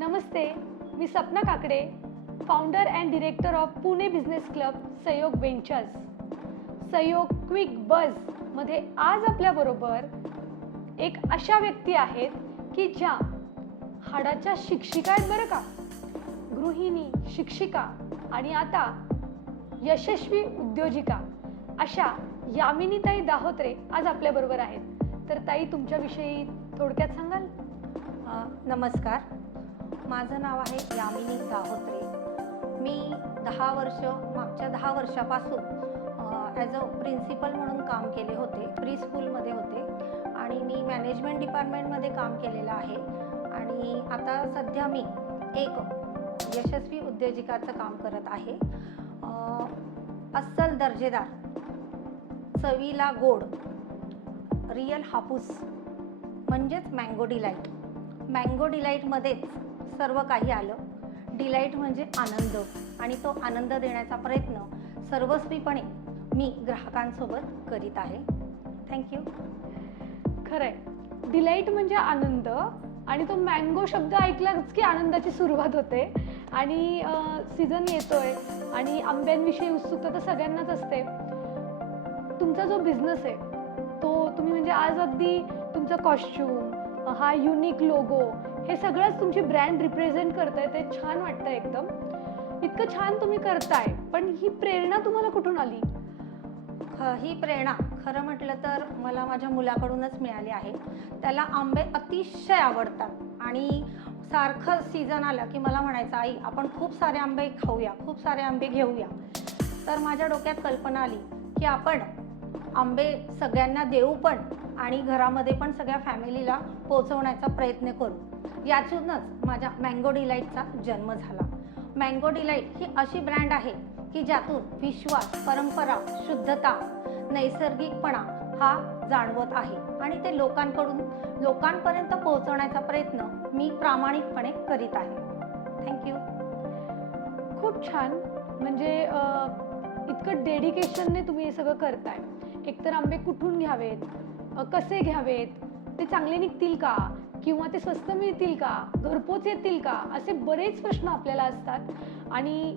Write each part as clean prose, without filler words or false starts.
Namaste, me Sapna Kakade, founder and director of Pune business club सहयोग ventures. सहयोग quick बजमध्ये आज आपल्याबरोबर एक अशा व्यक्ती आहेत की ज्या हाडाच्या शिक्षिका आहेत बरं का. गृहिणी, शिक्षिका आणि आता यशस्वी उद्योजिका अशा यामिनीताई दाहोत्रे आज आपल्याबरोबर आहेत. तर ताई, तुमच्याविषयी थोडक्यात सांगाल? नमस्कार, माझं नाव आहे यामिनी दाहोत्रे. मी मागच्या 10 वर्षापासून ॲज अ प्रिन्सिपल म्हणून काम केले होते. प्री स्कूलमध्ये होते आणि मी मॅनेजमेंट डिपार्टमेंटमध्ये काम केलेलं आहे. आणि आता सध्या मी एक यशस्वी उद्योजिकाचं काम करत आहे. अस्सल दर्जेदार, चवीला गोड, रिअल हापूस म्हणजेच मँगो डिलाईट. मँगो डिलाईटमध्येच सर्व काही आलं. डिलाईट म्हणजे आनंद, आणि तो आनंद देण्याचा प्रयत्न सर्वस्वीपणे मी ग्राहकांसोबत करीत आहे. थँक्यू. खरंय, डिलाईट म्हणजे आनंद, आणि तो मँगो शब्द ऐकलाच की आनंदाची सुरुवात होते. आणि सीझन येतोय आणि आंब्यांविषयी उत्सुकता तर सगळ्यांनाच असते. तुमचा जो बिझनेस आहे तो तुम्ही म्हणजे आज अगदी तुमचा कॉस्च्युम, हा युनिक लोगो, हे सगळंच तुमची ब्रँड रिप्रेझेंट करताय. ते छान वाटतंय एकदम. इतकं छान तुम्ही करताय, पण ही प्रेरणा तुम्हाला कुठून आली? ही प्रेरणा खरं म्हटलं तर मला माझ्या मुलाकडूनच मिळाली आहे. त्याला आंबे अतिशय आवडतात आणि सारखं सीझन आलं की मला म्हणायचं, आई आपण खूप सारे आंबे खाऊया, खूप सारे आंबे घेऊया. तर माझ्या डोक्यात कल्पना आली की आपण आंबे सगळ्यांना देऊ पण, आणि घरामध्ये पण सगळ्या फॅमिलीला पोचवण्याचा प्रयत्न करू. यातूनच माझ्या मँगो डिलाईटचा जन्म झाला. मँगो डिलाईट ही अशी ब्रँड आहे की ज्यातून विश्वास, परंपरा, शुद्धता, नैसर्गिकपणा हा जाणवत आहे, आणि ते लोकांपर्यंत पोहोचवण्याचा प्रयत्न मी प्रामाणिकपणे करीत आहे. थँक्यू. खूप छान. म्हणजे इतकं डेडिकेशनने तुम्ही हे सगळं करताय. एकतर आंबे कुठून घ्यावेत, कसे घ्यावेत, ते चांगले निघतील का, किंवा ते स्वस्त मिळतील का, घरपोच येतील का, असे बरेच प्रश्न आपल्याला असतात. आणि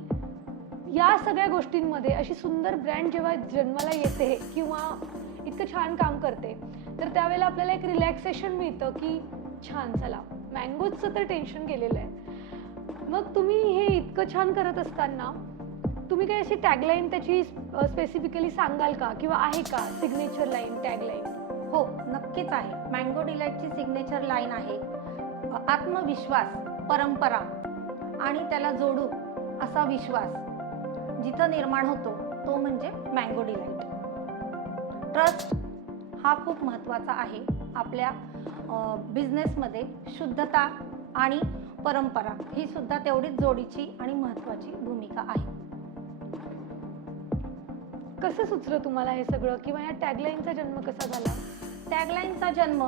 या सगळ्या गोष्टींमध्ये अशी सुंदर ब्रँड जेव्हा जन्माला येते किंवा इतकं छान काम करते, तर त्यावेळेला आपल्याला एक रिलॅक्सेशन मिळतं की छान, चला मँगोजचं तर टेन्शन गेलेलं आहे. मग तुम्ही हे इतकं छान करत असताना तुम्ही काही अशी टॅगलाईन त्याची स्पेसिफिकली सांगाल का, किंवा आहे का सिग्नेचर लाईन, टॅगलाईन? हो, नक्कीच आहे. मँगो डिलाईटची सिग्नेचर लाईन आहे, आत्मविश्वास, परंपरा आणि त्याला जोडू असा विश्वास जिथं निर्माण होतो तो म्हणजे मँगो डिलाईट. ट्रस्ट हा खूप महत्त्वाचा आहे आपल्या बिझनेसमध्ये. शुद्धता आणि परंपरा ही सुद्धा तेवढीच जोडीची आणि महत्त्वाची भूमिका आहे. कसं सुचलं तुम्हाला हे सगळं, किंवा या टॅगलाईनचा जन्म कसा झाला? टॅगलाईनचा जन्म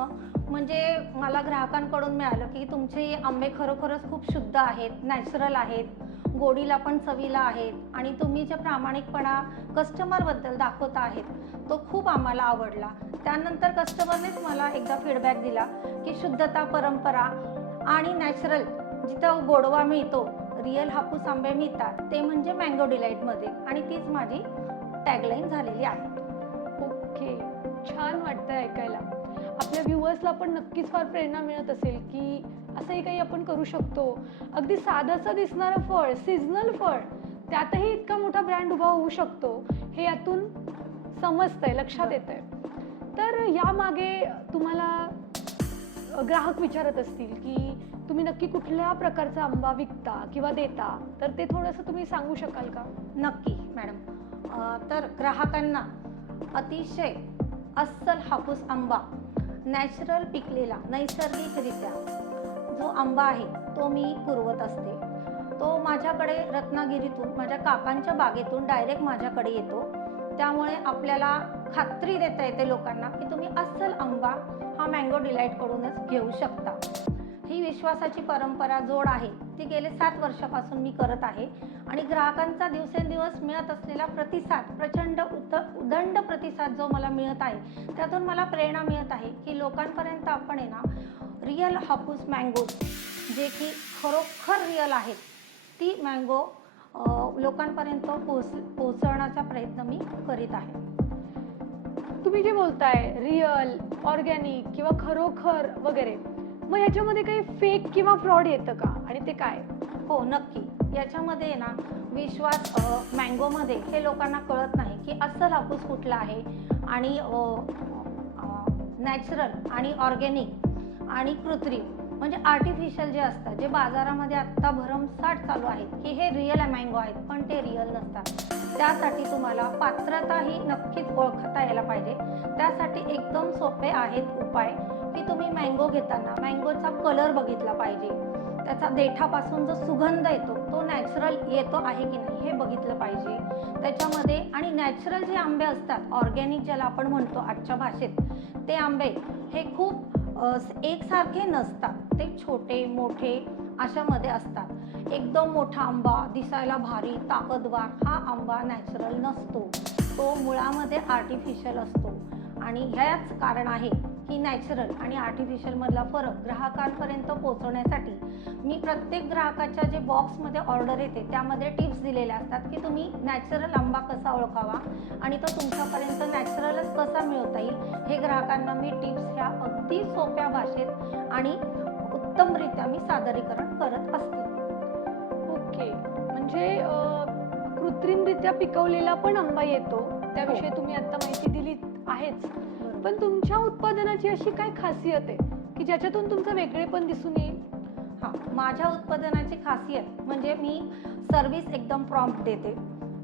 म्हणजे मला ग्राहकांकडून मिळालं की तुमचे आंबे खरोखरच खूप शुद्ध आहेत, नॅचरल आहेत, गोडीला पण चवीला आहेत, आणि तुम्ही जे प्रामाणिकपणा कस्टमरबद्दल दाखवता आहेत तो खूप आम्हाला आवडला. त्यानंतर कस्टमरनेच मला एकदा फीडबॅक दिला की शुद्धता, परंपरा आणि नॅचरल जिथं गोडवा मिळतो, रिअल हापूस आंबे मिळतात, ते म्हणजे मँगो डिलाईटमध्ये, आणि तीच माझी टॅगलाईन झालेली आहे. ओके, छान वाटतंय ऐकायला. आपल्या व्ह्युअर्सला पण नक्कीच फार प्रेरणा मिळत असेल की असंही काही आपण करू शकतो. अगदी साधंसं दिसणारं फळ, सिजनल फळ, त्यातही इतका मोठा ब्रँड उभा होऊ शकतो, हे यातून समजतंय, लक्षात येतंय. तर यामागे तुम्हाला ग्राहक विचारत असतील की तुम्ही नक्की कुठल्या प्रकारचा आंबा विकता किंवा देता, तर ते थोडंसं तुम्ही सांगू शकाल का? नक्की मॅडम. तर ग्राहकांना अतिशय अस्सल हापूस आंबा, नॅचरल पिकलेला, नैसर्गिकरित्या जो आंबा आहे तो मी पुरवत असते. तो माझ्याकडे रत्नागिरीतून, माझ्या काकांच्या बागेतून डायरेक्ट माझ्याकडे येतो. त्यामुळे आपल्याला खात्री देता येते लोकांना की तुम्ही अस्सल आंबा हा मँगो डिलाईटकडूनच घेऊ शकता. ही विश्वासाची परंपरा, जोड आहे ती गेले 7 वर्षापासून मी करत आहे, आणि ग्राहकांचा दिवसेंदिवस मिळत असलेला प्रतिसाद, प्रचंड उदंड प्रतिसाद जो मला मिळत आहे, त्यातून मला प्रेरणा मिळत आहे की लोकांपर्यंत आपण आहे ना रिअल हापूस मँगोज जे की खरोखर रिअल आहेत ती मँगो लोकांपर्यंत पोहोचवण्याचा प्रयत्न मी करीत आहे. तुम्ही जे बोलताय रिअल, ऑर्गॅनिक किंवा खरोखर वगैरे, मग ह्याच्यामध्ये काही फेक किंवा फ्रॉड येतं का आणि ते काय? हो, नक्की. याच्यामध्ये ना विश्वास मँगोमध्ये हे लोकांना कळत नाही की अस्सल हापूस कुठला आहे आणि नॅचरल आणि ऑर्गॅनिक आणि कृत्रिम म्हणजे आर्टिफिशियल जे असतात, जे बाजारामध्ये आत्ता भरमसाठ चालू आहेत की हे रिअल मँगो आहेत, पण ते रिअल नसतात. त्यासाठी तुम्हाला पात्रता ही नक्कीच ओळखता यायला पाहिजे. त्यासाठी एकदम सोपे आहेत उपाय की तुम्ही मँगो घेताना मँगोचा कलर बघितला पाहिजे, त्याचा देठापासून जो सुगंध येतो तो नॅचरल येतो आहे की नाही हे बघितलं पाहिजे. त्याच्यामध्ये आणि नॅचरल जे आंबे असतात, ऑर्गॅनिक ज्याला आपण म्हणतो आजच्या भाषेत, ते आंबे हे खूप एकसारखे नसतात. ते छोटे मोठे अशामध्ये असतात. एकदम मोठा आंबा दिसायला भारी ताकदवार हा आंबा नॅचरल नसतो, तो मुळामध्ये आर्टिफिशियल असतो. आणि ह्याच कारण आहे की नॅचरल आणि आर्टिफिशियलमधला फरक ग्राहकांपर्यंत पोहोचवण्यासाठी मी प्रत्येक ग्राहकाच्या जे बॉक्समध्ये ऑर्डर येते त्यामध्ये टिप्स दिलेल्या असतात की तुम्ही नॅचरल आंबा कसा ओळखावा आणि तो तुमच्यापर्यंत नॅचरलच कसा मिळवता येईल हे ग्राहकांना मी टिप्स ह्या अगदी सोप्या भाषेत आणि उत्तमरित्या मी सादरीकरण करत असते. ओके, म्हणजे कृत्रिमरित्या पिकवलेला पण आंबा येतो, त्याविषयी तुम्ही आता माहिती दिली आहेच. पण तुमच्या उत्पादनाची अशी काय खासियत आहे की ज्याच्यातून तुमचं वेगळेपण दिसून येईल? हां, माझ्या उत्पादनाची खासियत म्हणजे मी सर्व्हिस एकदम प्रॉम्प्ट देते.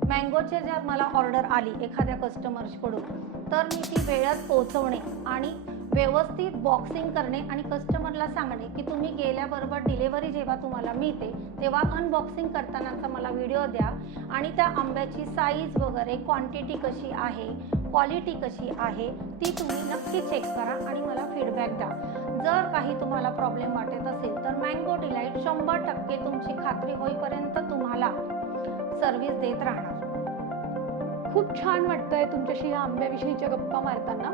मँगोचे जर मला ऑर्डर आली एखाद्या कस्टमर्सकडून तर मी ती वेळात पोहोचवणे आणि व्यवस्थित बॉक्सिंग करणे आणि कस्टमरला सांगणे की तुम्ही गेल्याबरोबर डिलेवरी जेव्हा तुम्हाला मिळते तेव्हा अनबॉक्सिंग करतानाचा मला व्हिडिओ द्या आणि त्या आंब्याची साईज वगैरे क्वांटिटी कशी आहे, क्वालिटी कशी आहे ती तुम्ही नक्की चेक करा आणि मला फीडबॅक द्या. जर काही तुम्हाला प्रॉब्लेम वाटत असेल तर मँगो डिलाईट 100% तुमची खात्री होईपर्यंत तुम्हाला सर्व्हिस देत राहणार. खूप छान वाटतंय तुमच्याशी ह्या आंब्याविषयीच्या गप्पा मारताना.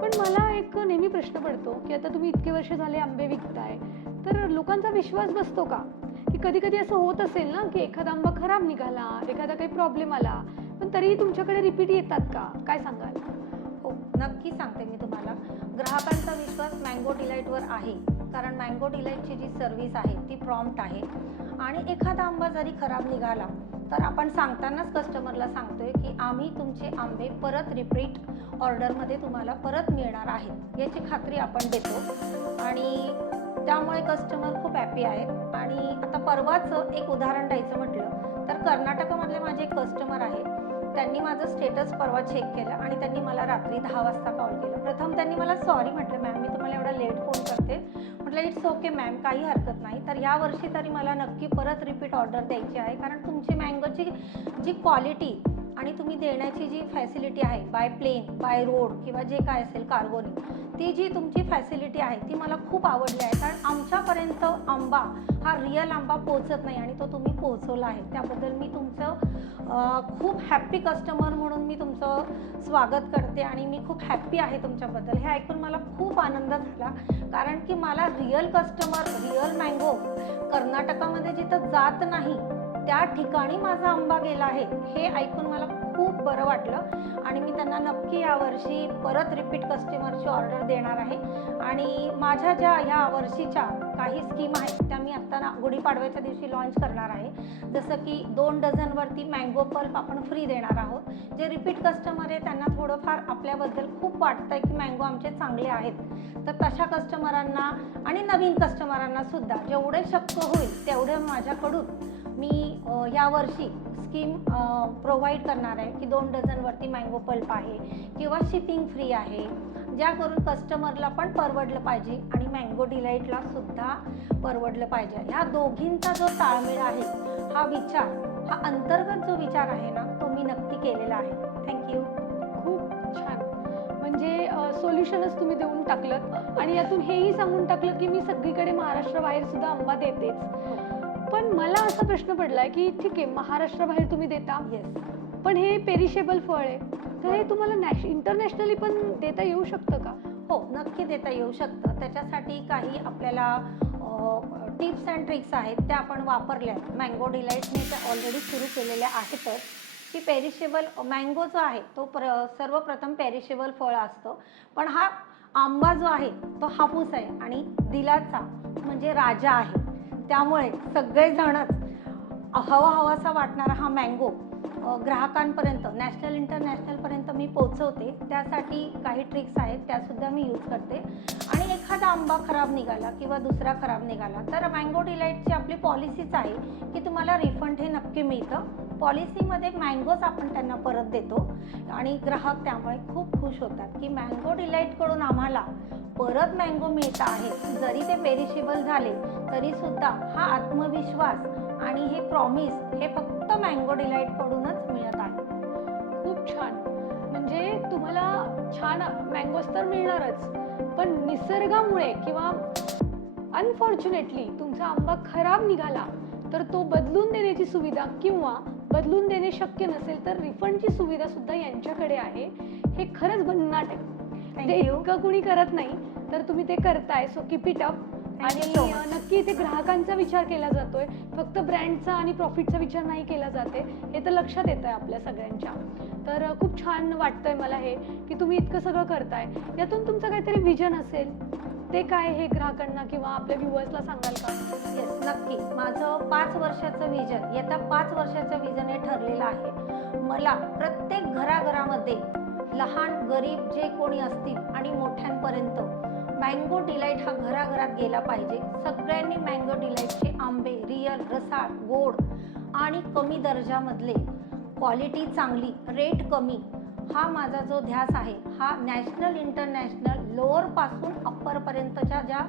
पण मला एक नेहमी प्रश्न पडतो की आता तुम्ही इतके वर्ष झाले आंबे विकताय, तर लोकांचा विश्वास बसतो का? की कधी कधी असं होत असेल ना की एखादा आंबा खराब निघाला, एखादा काही प्रॉब्लेम आला, पण तरीही तुमच्याकडे रिपीट येतात का? काय सांगाल? हो, नक्की सांगते मी तुम्हाला. ग्राहकांचा विश्वास मँगो डिलाईटवर आहे कारण मँगो डिलाईटची जी सर्व्हिस आहे ती प्रॉम्प्ट आहे आणि एखादा आंबा जरी खराब निघाला तर आपण सांगतानाच कस्टमरला सांगतोय की आम्ही तुमचे आंबे परत रिपीट ऑर्डरमध्ये तुम्हाला परत मिळणार आहेत याची खात्री आपण देतो आणि त्यामुळे कस्टमर खूप हॅपी आहेत. आणि आता परवाच एक उदाहरण द्यायचं म्हटलं तर कर्नाटकामधले माझे एक कस्टमर आहे, त्यांनी माझं स्टेटस परवा चेक केलं आणि त्यांनी मला रात्री 10 वाजता कॉल केलं. प्रथम त्यांनी मला सॉरी म्हटलं, मॅम मी तुम्हाला एवढा लेट फोन करते. म्हटलं इट्स ओके मॅम, काही हरकत नाही. तर यावर्षी तरी मला नक्की परत रिपीट ऑर्डर द्यायची आहे कारण तुमची मँगोची जी क्वालिटी आणि तुम्ही देण्याची जी फॅसिलिटी आहे बाय प्लेन, बाय रोड किंवा जे काय असेल कार्गोनी, ती जी तुमची फॅसिलिटी आहे ती मला खूप आवडली आहे. कारण आमच्यापर्यंत आंबा हा रिअल आंबा पोहोचत नाही आणि तो तुम्ही पोहोचवला आहे. त्याबद्दल मी तुमचं खूप हॅप्पी कस्टमर म्हणून मी तुमचं स्वागत करते आणि मी खूप हॅप्पी आहे तुमच्याबद्दल. हे ऐकून मला खूप आनंद झाला कारण की मला रिअल कस्टमर, रिअल मँगो कर्नाटकामध्ये जिथं जात नाही त्या ठिकाणी माझा आंबा गेला आहे हे ऐकून मला खूप बरं वाटलं आणि मी त्यांना नक्की यावर्षी परत रिपीट कस्टमरची ऑर्डर देणार आहे. आणि माझ्या ज्या ह्या वर्षीच्या काही स्कीम आहेत त्या मी आत्ता गुढीपाडव्याच्या दिवशी लॉन्च करणार आहे. जसं की 2 डझनवरती मँगो पल्प आपण फ्री देणार आहोत. जे रिपीट कस्टमर आहे त्यांना थोडंफार आपल्याबद्दल खूप वाटतं आहे की मँगो आमचे चांगले आहेत, तर तशा कस्टमरांना आणि नवीन कस्टमरांना सुद्धा जेवढे शक्य होईल तेवढे माझ्याकडून मी यावर्षी स्कीम प्रोव्हाइड करणार आहे की 2 डझनवरती मँगो पल्प आहे किंवा शिपिंग फ्री आहे, ज्या करून कस्टमरला पण परवडलं पाहिजे आणि मँगो डिलाईटला सुद्धा परवडलं पाहिजे. ह्या दोघींचा जो ताळमेळ आहे, हा विचार, हा अंतर्गत जो विचार आहे ना तो मी नक्की केलेला आहे. थँक्यू. खूप छान. म्हणजे सोल्युशनच तुम्ही देऊन टाकलं आणि यातून हेही सांगून टाकलं की मी सगळीकडे महाराष्ट्राबाहेर सुद्धा आंबा देतेच. पण मला असा प्रश्न पडलाय की ठीक आहे, महाराष्ट्राबाहेर तुम्ही देता, येस, पण हे पेरिशेबल फळ आहे, तर हे तुम्हाला इंटरनॅशनली पण देता येऊ शकतं का? हो, नक्की देता येऊ शकतं. त्याच्यासाठी काही आपल्याला टिप्स अँड ट्रिक्स आहेत त्या आपण वापरल्या, मँगो डिलाईट्सने त्या ऑलरेडी सुरू केलेल्या आहेतच, की पेरिशेबल मँगो जो आहे तो सर्वप्रथम पेरिशेबल फळ असतं, पण हा आंबा जो आहे तो हापूस आहे आणि दिलाचा म्हणजे राजा आहे. त्यामुळे सगळेजणच हवाहवासा वाटणारा हा मँगो ग्राहकांपर्यंत नॅशनल इंटरनॅशनलपर्यंत मी पोहोचवते. त्यासाठी काही ट्रिक्स आहेत त्यासुद्धा मी यूज करते. आणि एखादा आंबा खराब निघाला किंवा दुसरा खराब निघाला तर मँगो डिलाईटची आपली पॉलिसीच आहे की तुम्हाला रिफंड हे नक्की मिळतं. पॉलिसीमध्ये मँगोज आपण त्यांना परत देतो आणि ग्राहक त्यामुळे खूप खुश होतात की मँगो डिलाईटकडून आम्हाला परत मँगो मिळत आहे. जरी ते पेरिशेबल झाले तरीसुद्धा हा आत्मविश्वास आणि हे प्रॉमिस हे फक्त मँगो डिलाईटकडूनच मिळत आहे. खूप छान. म्हणजे तुम्हाला छान मँगोज तर मिळणारच, पण निसर्गामुळे किंवा अनफॉर्च्युनेटली तुमचा आंबा खराब निघाला तर तो बदलून देण्याची सुविधा किंवा बदलून देणे शक्य नसेल तर रिफंडची सुविधा सुद्धा यांच्याकडे आहे. हे खरंच भन्नाट आहे. म्हणजे इतकं कुणी करत नाही, तर तुम्ही ते करताय. So keep it up. आणि नक्की ते ग्राहकांचा विचार केला जातोय, फक्त ब्रँडचा आणि प्रॉफिटचा विचार नाही केला जाते, हे तर लक्षात येत आहे आपल्या सगळ्यांच्या. तर खूप छान वाटतंय मला हे की तुम्ही इतकं सगळं करताय. यातून तुमचं काहीतरी विजन असेल, ते काय हे ग्राहकांना किंवा आपल्या व्ह्युअर्सला सांगाल का? येस, नक्की. माझं 5 वर्षाचं विजन, येत्या 5 वर्षाचं विजन हे ठरलेलं आहे. मला प्रत्येक घराघरामध्ये लहान गरीब जे कोणी असतील आणि मोठ्यांपर्यंत मँगो डिलाईट हा घराघरात गेला पाहिजे. सगळ्यांनी मँगो डिलाईटचे आंबे रिअल, रसाळ, गोड आणि कमी दर्जामधले, क्वालिटी चांगली, रेट कमी, हा माझा जो ध्यास आहे हा नॅशनल इंटरनॅशनल लोअरपासून अप्परपर्यंतच्या ज्या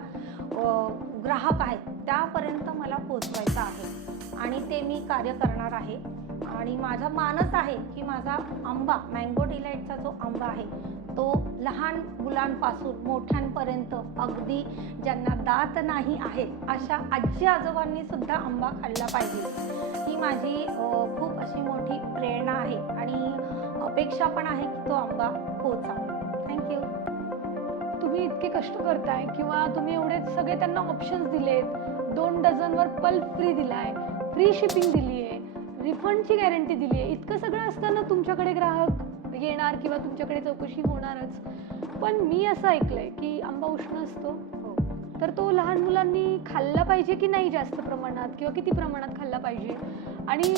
ग्राहक आहेत त्यापर्यंत मला पोचवायचा आहे आणि ते मी कार्य करणार आहे. आणि माझा मानस आहे की माझा आंबा मँगो डिलाईटचा जो आंबा आहे तो लहान मुलांपासून मोठ्यांपर्यंत, अगदी ज्यांना दात नाही आहेत अशा आजी आजोबांनी सुद्धा आंबा खाल्ला पाहिजे. ही माझी खूप अशी मोठी प्रेरणा आहे आणि अपेक्षा पण आहे की तो आंबा पोचावा. थँक्यू. तुम्ही इतके कष्ट करताय किंवा तुम्ही एवढे सगळे त्यांना ऑप्शन्स दिलेत, 2 डझनवर पल्प फ्री दिलाय, फ्री शिपिंग दिली आहे, रिफंडची गॅरंटी दिली आहे. इतकं सगळं असताना तुमच्याकडे ग्राहक येणार किंवा तुमच्याकडे चौकशी होणारच. पण मी असं ऐकलंय की आंबा उष्ण असतो, तर तो लहान मुलांनी खाल्ला पाहिजे की नाही जास्त प्रमाणात, किंवा किती प्रमाणात खाल्ला पाहिजे? आणि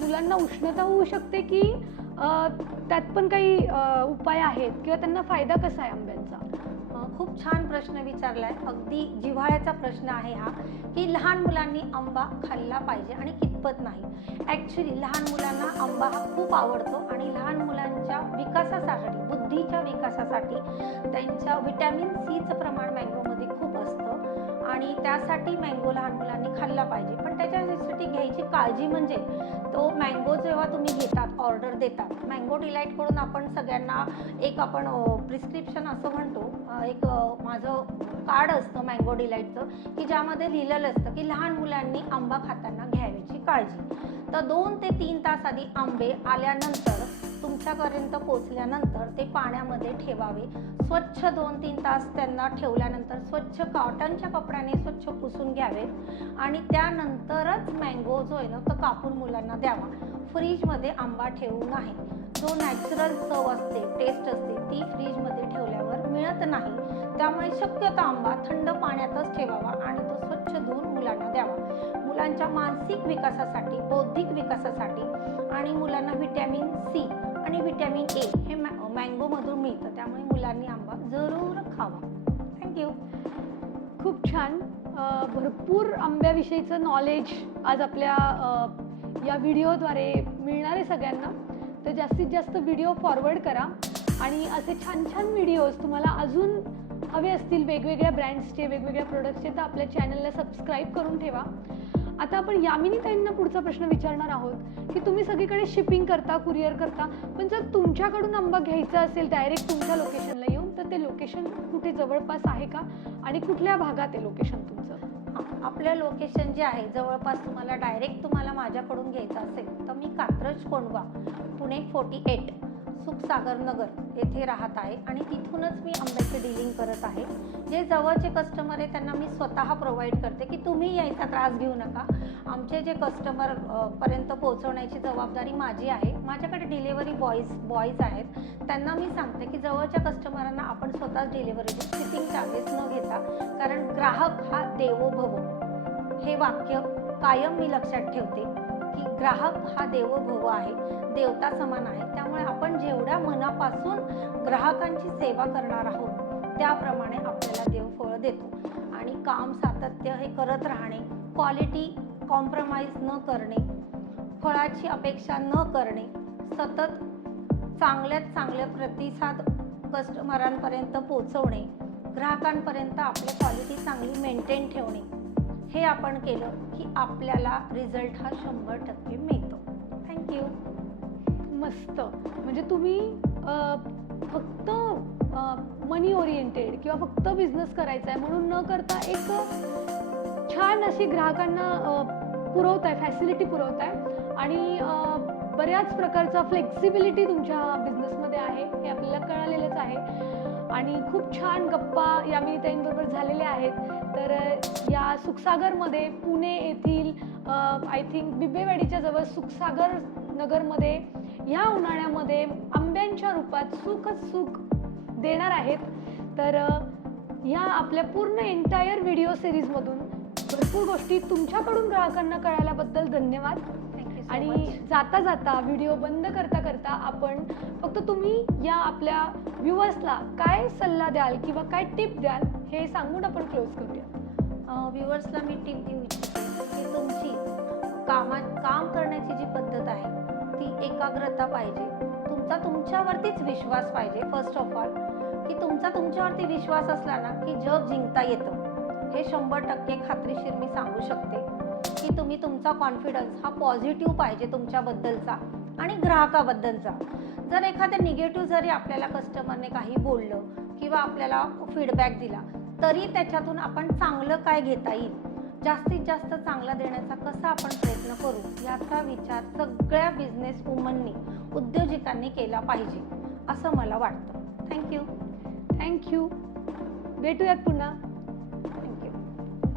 मुलांना उष्णता होऊ शकते की त्यात पण काही उपाय आहेत किंवा त्यांना फायदा कसा आहे आंब्यांचा? खूप छान प्रश्न विचारलाय. अगदी जिव्हाळ्याचा प्रश्न आहे हा की लहान मुलांनी आंबा खाल्ला पाहिजे आणि कितपत नाही. ॲक्च्युली लहान मुलांना आंबा हा खूप आवडतो आणि लहान मुलांच्या विकासासाठी, बुद्धीच्या विकासासाठी त्यांच्या व्हिटॅमिन सीचं प्रमाण मँगोमध्ये खूप असतं आणि त्यासाठी मँगो लहान मुलांनी खाल्ला पाहिजे. पण त्याच्यासाठी घ्यायची काळजी म्हणजे तो मँगो जेव्हा तुम्ही घेतात, ऑर्डर देतात, मँगो डिलाईटकडून आपण सगळ्यांना एक आपण प्रिस्क्रिप्शन असं म्हणतो, एक माझं कार्ड असतं मँगो डिलाईटचं की ज्यामध्ये लिहिलेलं असतं की लहान मुलांनी आंबा खाताना घ्यायची काळजी. तर 2 ते 3 तास आधी आंबे आल्यानंतर तुमच्यापर्यंत पोचल्यानंतर ते पाण्यामध्ये ठेवावे. स्वच्छ 2-3 तास त्यांना ठेवल्यानंतर स्वच्छ कॉटनच्या कपड्याने स्वच्छ पुसून घ्यावे आणि त्यानंतरच मँगो जो आहे ना तो कापून मुलांना द्यावा. फ्रीजमध्ये आंबा ठेवू नये. जो नॅचरल चव असते, टेस्ट असते ती फ्रीजमध्ये ठेवल्यावर मिळत नाही. त्यामुळे शक्यतो आंबा थंड पाण्यातच ठेवावा आणि तो स्वच्छ धुवून मुलांना द्यावा. मुलांच्या मानसिक विकासासाठी, बौद्धिक विकासासाठी आणि मुलांना व्हिटॅमिन सी आणि व्हिटॅमिन ए हे मँगोमधून मिळतं. त्यामुळे मुलांनी आंबा जरूर खावा. थँक्यू. खूप छान. भरपूर आंब्याविषयीचं नॉलेज आज आपल्या या व्हिडिओद्वारे मिळणार आहे सगळ्यांना. तर जास्तीत जास्त व्हिडिओ फॉरवर्ड करा आणि असे छान छान व्हिडिओज तुम्हाला अजून हवे असतील वेगवेगळ्या ब्रँड्सचे, वेगवेगळ्या प्रोडक्ट्सचे, तर आपल्या चॅनलला सबस्क्राईब करून ठेवा. आता आपण यामिनी ताईंना पुढचा प्रश्न विचारणार आहोत की तुम्ही सगळीकडे शिपिंग करता, कुरिअर करता, पण जर तुमच्याकडून आंबा घ्यायचा असेल डायरेक्ट तुमच्या लोकेशनला येऊन, तर ते लोकेशन कुठे जवळपास आहे का आणि कुठल्या भागात आहे लोकेशन तुमचं? आपलं लोकेशन जे आहे जवळपास तुम्हाला डायरेक्ट तुम्हाला माझ्याकडून घ्यायचं असेल तर मी कात्रज कोंडवा, पुणे 48, सुखसागर नगर येथे राहत आहे आणि तिथूनच मी आंब्याचे डीलिंग करत आहे. जे जवळचे कस्टमर आहे त्यांना मी स्वतः प्रोव्हाइड करते की तुम्ही यायचा त्रास घेऊ नका. आमचे जे कस्टमर पर्यंत पोहोचवण्याची जबाबदारी माझी आहे. माझ्याकडे डिलिव्हरी बॉयज आहेत. त्यांना मी सांगते की जवळच्या कस्टमरांना आपण स्वतःच डिलिव्हरी देऊ, शिपिंग चार्जेस न घेता. कारण ग्राहक हा देवो भव हे वाक्य कायम मी लक्षात ठेवते की ग्राहक हा देवो भव आहे, देवता समान आहे. त्यामुळे आपण जेवढ्या मनापासून ग्राहकांची सेवा करणार आहोत त्याप्रमाणे आपल्याला देव फळ देतो. आणि काम सातत्य हे करत राहणे, क्वालिटी कॉम्प्रोमाइज न करणे, फळाची अपेक्षा न करणे, सतत चांगल्यात चांगले प्रतिसाद कस्टमरांपर्यंत पोहोचवणे, ग्राहकांपर्यंत आपली क्वालिटी चांगली मेंटेन ठेवणे, हे आपण केलं की आपल्याला रिझल्ट हा 100% मिळतो. थँक्यू. मस्त. म्हणजे तुम्ही फक्त मनी ओरिएंटेड किंवा फक्त बिझनेस करायचा आहे म्हणून न करता एक छान अशी ग्राहकांना पुरवताय, फॅसिलिटी पुरवताय आणि बऱ्याच प्रकारचा फ्लेक्सिबिलिटी तुमच्या बिझनेसमध्ये आहे हे आपल्याला कळालेलंच आहे. आणि खूप छान गप्पा यामिनी ताईंबरोबर झालेल्या आहेत. तर या सुखसागरमध्ये पुणे येथील आय थिंक बिबेवाडीच्या जवळ सुखसागर नगरमध्ये ह्या उन्हाळ्यामध्ये आंब्यांच्या रूपात सुखच सुख देणार आहेत. तर ह्या आपल्या पूर्ण एंटायर व्हिडिओ सिरीजमधून भरपूर गोष्टी तुमच्याकडून ग्राहकांना कळाल्याबद्दल धन्यवाद. आणि जाता जाता व्हिडिओ बंद करता करता आपण फक्त तुम्ही या आपल्या व्ह्युअर्सला काय सल्ला द्याल किंवा काय टिप द्याल हे सांगून आपण क्लोज करूया. व्ह्युअर्सला मी टिप देऊ इच्छिते की तुमची काम करण्याची जी पद्धत आहे ती एकाग्रता पाहिजे. तुमच्यावरतीच विश्वास पाहिजे. फर्स्ट ऑफ ऑल की तुमच्यावरती विश्वास असला ना की जग जिंकता येतं. हे 100% खात्रीशीर मी सांगू शकते की तुम्ही तुमचा कॉन्फिडन्स हा पॉझिटिव्ह पाहिजे तुमच्याबद्दलचा आणि ग्राहकाबद्दलचा. जर एखाद्या निगेटिव्ह जरी आपल्याला कस्टमरने काही बोललं किंवा आपल्याला फीडबॅक दिला तरी त्याच्यातून आपण चांगलं काय घेता येईल, जास्तीत जास्त चांगला देण्याचा कसा आपण प्रयत्न करू याचा विचार सगळ्या बिझनेस वुमननी, उद्योजकांनी केला पाहिजे असं मला वाटतं. थँक्यू. भेटूयात पुन्हा.